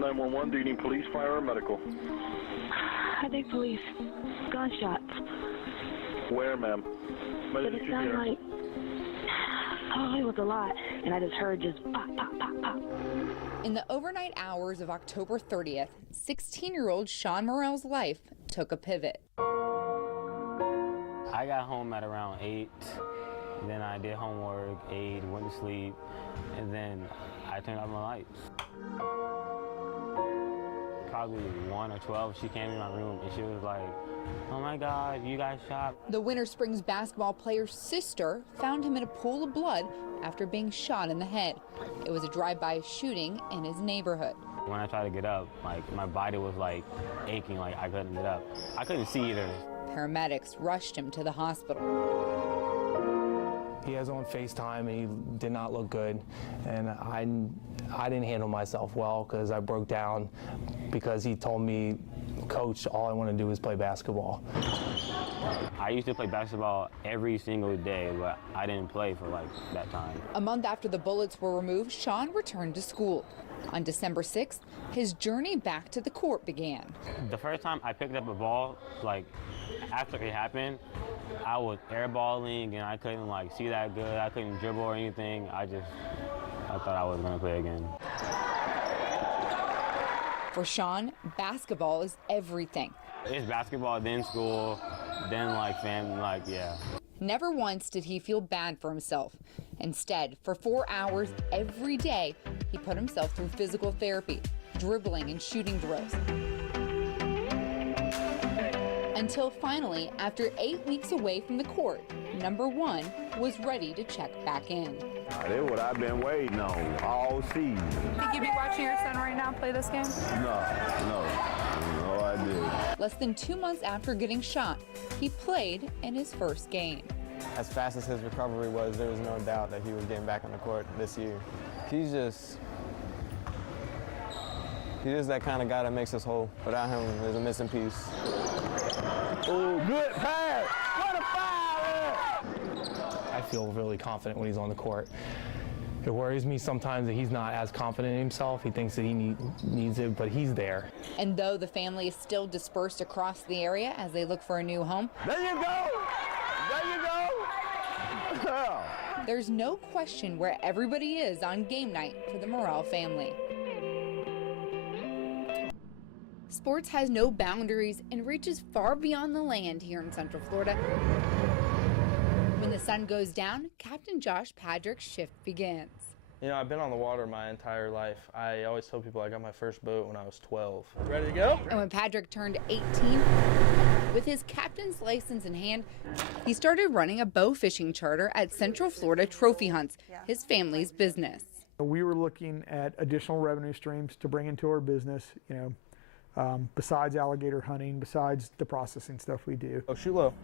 911, do you need police, fire, or medical? I think police. Gunshots. Where, ma'am? But it sounded like, oh, it was a lot. And I just heard just pop, pop, pop, pop. In the overnight hours of October 30th, 16-year-old Sean Morrell's life took a pivot. I got home at around 8, then I did homework, ate, went to sleep, and then I turned off my lights. Probably 1 or 12, she came in my room and she was like, "Oh my God, you got shot." The Winter Springs basketball player's sister found him in a pool of blood after being shot in the head. It was a drive-by shooting in his neighborhood. When I tried to get up, my body was aching, I couldn't get up. I couldn't see either. Paramedics rushed him to the hospital. He has on FaceTime and he did not look good, and I didn't handle myself well because I broke down because he told me, "Coach, all I want to do is play basketball." I used to play basketball every single day, but I didn't play for that time. A month after the bullets were removed, Sean returned to school. On December 6th, his journey back to the court began. The first time I picked up a ball, after it happened, I was airballing and I couldn't see that good. I couldn't dribble or anything. I thought I was gonna play again. For Sean, basketball is everything. It's basketball, then school, then family, yeah. Never once did he feel bad for himself. Instead, for 4 hours every day, he put himself through physical therapy, dribbling and shooting drills. Until finally, after 8 weeks away from the court, number one was ready to check back in. That's what I've been waiting on all season. Think you'd be watching your son right now play this game? No, I did. Less than 2 months after getting shot, he played in his first game. As fast as his recovery was, there was no doubt that he was getting back on the court this year. He's just that kind of guy that makes us whole. Without him, there's a missing piece. Oh, good pass! What a foul! I feel really confident when he's on the court. It worries me sometimes that he's not as confident in himself. He thinks that he needs it, but he's there. And though the family is still dispersed across the area as they look for a new home, There you go! there's no question where everybody is on game night for the Morrell family. Sports has no boundaries and reaches far beyond the land here in Central Florida. When the sun goes down, Captain Josh Padrick's shift begins. You know, I've been on the water my entire life. I always tell people I got my first boat when I was 12. Ready to go? And when Padrick turned 18, with his captain's license in hand, he started running a bow fishing charter at Central Florida Trophy Hunts, his family's business. We were looking at additional revenue streams to bring into our business, besides alligator hunting, besides the processing stuff we do. Oh, shoot low.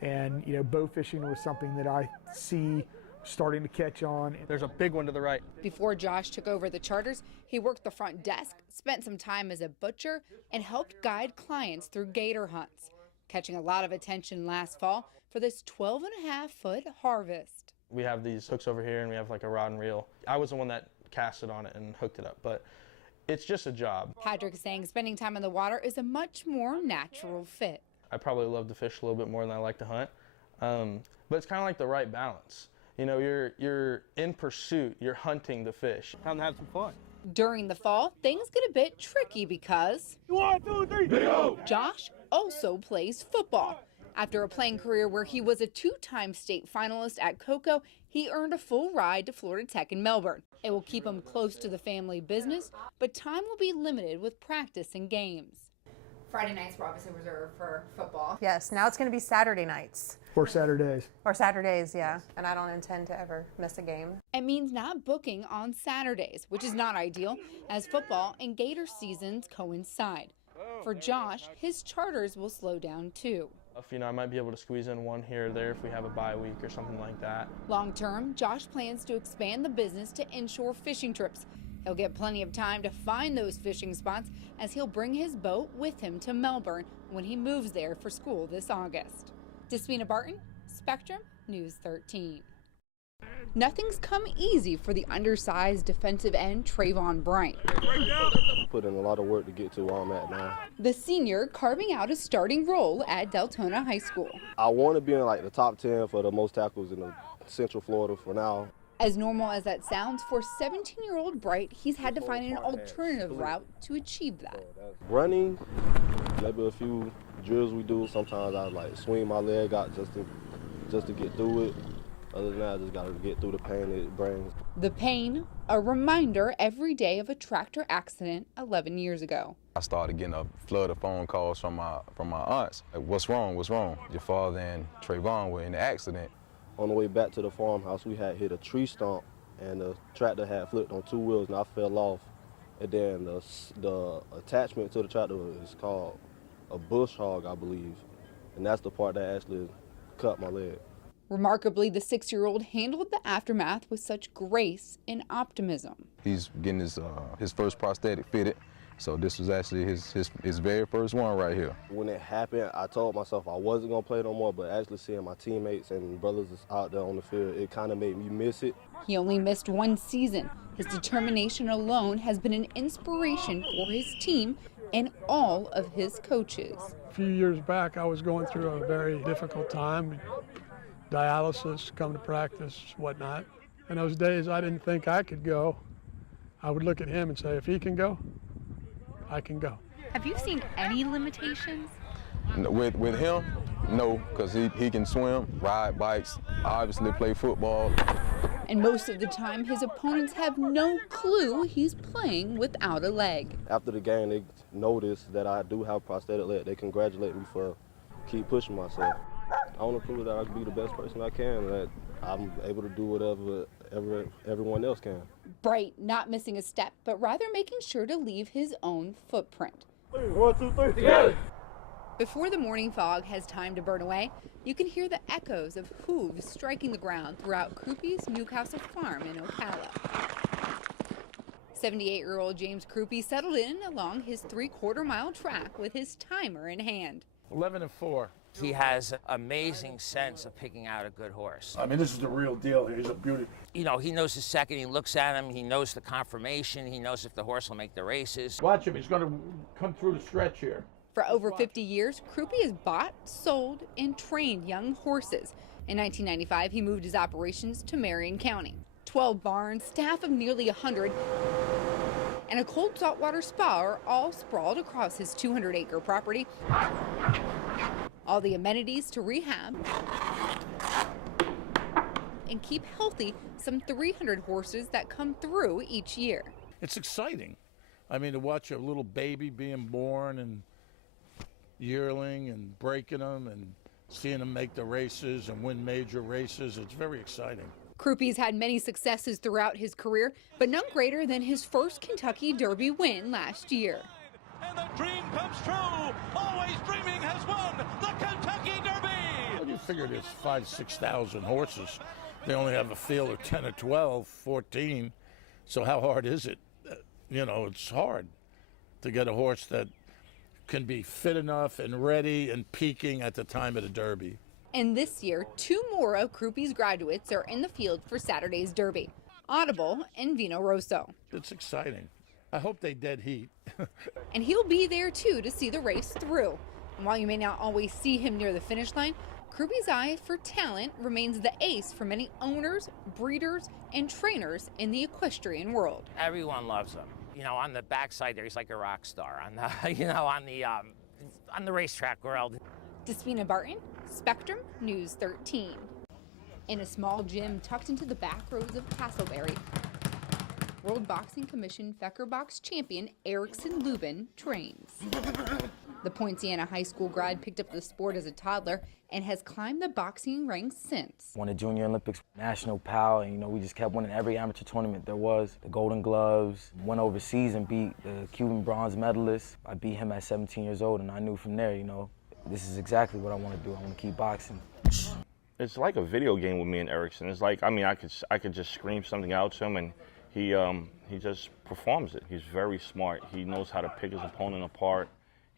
And, bow fishing was something that I see starting to catch on. There's a big one to the right. Before Josh took over the charters, he worked the front desk, spent some time as a butcher, and helped guide clients through gator hunts, catching a lot of attention last fall for this 12.5-foot harvest. We have these hooks over here and we have a rod and reel. I was the one that casted on it and hooked it up, but it's just a job. Padrick saying spending time in the water is a much more natural fit. I probably love to fish a little bit more than I like to hunt, but it's kind of like the right balance. You're in pursuit, you're hunting the fish. Time to have some fun. During the fall, things get a bit tricky because 1, 2, 3, go! Josh also plays football. After a playing career where he was a 2-time state finalist at Cocoa, he earned a full ride to Florida Tech in Melbourne. It will keep him close to the family business, but time will be limited with practice and games. Friday nights were obviously reserved for football. Yes, now it's going to be Saturday nights. Or Saturdays. Or Saturdays, yeah. And I don't intend to ever miss a game. It means not booking on Saturdays, which is not ideal, as football and gator seasons coincide. For Josh, his charters will slow down too. I might be able to squeeze in one here or there if we have a bye week or something like that. Long term, Josh plans to expand the business to inshore fishing trips. He'll get plenty of time to find those fishing spots as he'll bring his boat with him to Melbourne when he moves there for school this August. Despina Barton, Spectrum News 13. Nothing's come easy for the undersized defensive end Trayvon Bryant. Put in a lot of work to get to where I'm at now. The senior carving out a starting role at Deltona High School. I want to be in like the top 10 for the most tackles in the Central Florida for now. As normal as that sounds, for 17-year-old Bright, he's had to find an alternative route to achieve that. Running, maybe a few drills we do. Sometimes I like swing my leg out just to get through it. Other than that, I just got to get through the pain it brings. The pain, a reminder every day of a tractor accident 11 years ago. I started getting a flood of phone calls from my aunts. Like, what's wrong? What's wrong? Your father and Trayvon were in the accident. On the way back to the farmhouse, we had hit a tree stump, and the tractor had flipped on 2 wheels, and I fell off. And then the attachment to the tractor is called a bush hog, I believe, and that's the part that actually cut my leg. Remarkably, the 6-year-old handled the aftermath with such grace and optimism. He's getting his first prosthetic fitted, so this was actually his very first one right here. When it happened, I told myself I wasn't going to play no more, but actually seeing my teammates and brothers out there on the field, it kind of made me miss it. He only missed 1 season. His determination alone has been an inspiration for his team and all of his coaches. A few years back, I was going through a very difficult time. Dialysis, come to practice, whatnot. In those days, I didn't think I could go. I would look at him and say, if he can go, I can go. Have you seen any limitations? With him, no, because he can swim, ride bikes, obviously play football. And most of the time, his opponents have no clue he's playing without a leg. After the game, they notice that I do have a prosthetic leg. They congratulate me for keep pushing myself. I want to prove that I can be the best person I can, that I'm able to do whatever everyone else can. Bright not missing a step, but rather making sure to leave his own footprint. 1, 2, 3, together! Before the morning fog has time to burn away, you can hear the echoes of hooves striking the ground throughout Krupe's Newcastle farm in Ocala. 78-year-old James Krupe settled in along his 3/4-mile track with his timer in hand. 11-4. He has an amazing sense of picking out a good horse. I mean, this is the real deal here. He's a beauty. You know, he knows the second he looks at him, he knows the conformation, he knows if the horse will make the races. Watch him. He's going to come through the stretch here. For over 50 years, Krupe has bought, sold, and trained young horses. In 1995, he moved his operations to Marion County. 12 barns, staff of nearly 100, and a cold saltwater spa are all sprawled across his 200-acre property. All the amenities to rehab and keep healthy some 300 horses that come through each year. It's exciting. I mean, to watch a little baby being born and yearling and breaking them and seeing them make the races and win major races, it's very exciting. Krupe's had many successes throughout his career, but none greater than his first Kentucky Derby win last year. And the dream comes true. Always Dreaming has won the Kentucky Derby. Well, you figure there's 5,000-6,000 horses. They only have a field of 10 or 12, 14. So how hard is it? You know, it's hard to get a horse that can be fit enough and ready and peaking at the time of the Derby. And this year, 2 more of Krupe's graduates are in the field for Saturday's Derby, Audible and Vino Rosso. It's exciting. I hope they dead heat. And he'll be there too to see the race through. And while you may not always see him near the finish line, Krupe's eye for talent remains the ace for many owners, breeders, and trainers in the equestrian world. Everyone loves him. You know, on the backside there, he's like a rock star. On the, you know, on the racetrack world. Despina Barton, Spectrum News 13. In a small gym tucked into the back roads of Castleberry, World Boxing Commission Fecker Box champion Erickson Lubin trains. The Poinciana High School grad picked up the sport as a toddler and has climbed the boxing ranks since. Won the Junior Olympics, National PAL, and we just kept winning every amateur tournament there was. The Golden Gloves, went overseas and beat the Cuban bronze medalist. I beat him at 17 years old, and I knew from there, this is exactly what I want to do. I want to keep boxing. It's like a video game with me and Erickson. It's like, I could just scream something out to him, and he just performs it. He's very smart. He knows how to pick his opponent apart.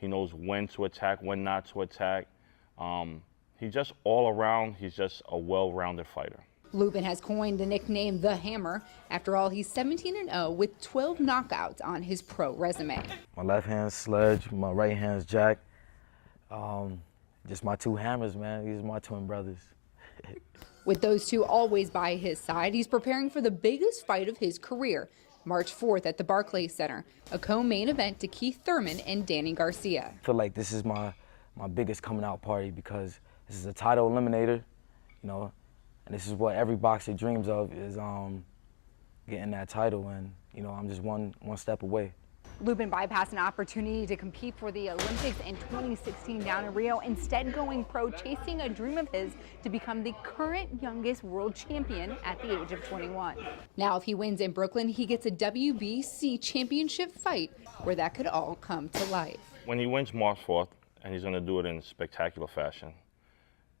He knows when to attack, when not to attack. He's just all around, he's just a well-rounded fighter. Lubin has coined the nickname The Hammer. After all, he's 17-0 with 12 knockouts on his pro resume. My left hand's Sledge, my right hand's Jack. Just my two hammers, man. These are my twin brothers. With those two always by his side, he's preparing for the biggest fight of his career, March 4th at the Barclays Center, a co-main event to Keith Thurman and Danny Garcia. I feel like this is my biggest coming out party because this is a title eliminator, you know, and this is what every boxer dreams of is getting that title, and you know, I'm just one step away. Lubin bypassed an opportunity to compete for the Olympics in 2016 down in Rio, instead going pro, chasing a dream of his to become the current youngest world champion at the age of 21. Now, if he wins in Brooklyn, he gets a WBC championship fight where that could all come to life. When he wins March 4th, and he's going to do it in spectacular fashion,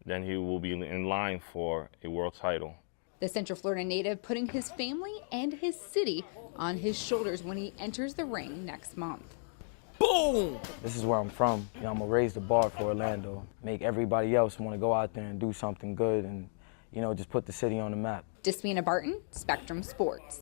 then he will be in line for a world title. The Central Florida native putting his family and his city on his shoulders when he enters the ring next month. Boom! This is where I'm from. You know, I'm gonna raise the bar for Orlando, make everybody else want to go out there and do something good and, you know, just put the city on the map. Despina Barton, Spectrum Sports.